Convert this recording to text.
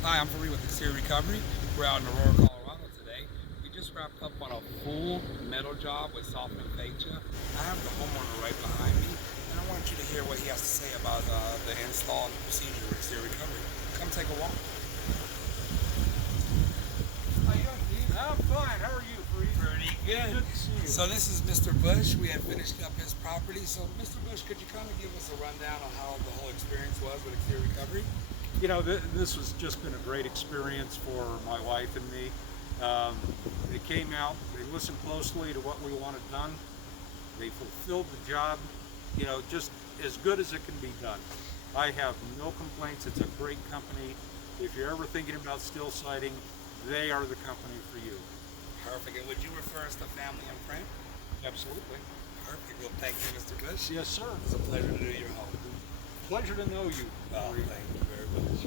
Hi, I'm Fareed with Exterior Recovery. We're out in Aurora, Colorado today. We just wrapped up on a full metal job with softening fascia. I have the homeowner right behind me, and I want you to hear what he has to say about the install and the procedure with Exterior Recovery. Come take a walk. How you doing, Steve? I'm fine. How are you, Fareed? Pretty good. Good to see you. So this is Mr. Bush. We had finished up his property. So Mr. Bush, could you kind of give us a rundown on how the whole experience was with Exterior Recovery? You know, this has just been a great experience for my wife and me. They came out, they listened closely to what we wanted done. They fulfilled the job, you know, just as good as it can be done. I have no complaints. It's a great company. If you're ever thinking about steel siding, they are the company for you. Perfect. And would you refer us to family and friend? Absolutely. Perfect. Well, thank you, Mr. Bush. Yes, sir. It was a pleasure to do your home. Pleasure to know you. Oh, thank you very much.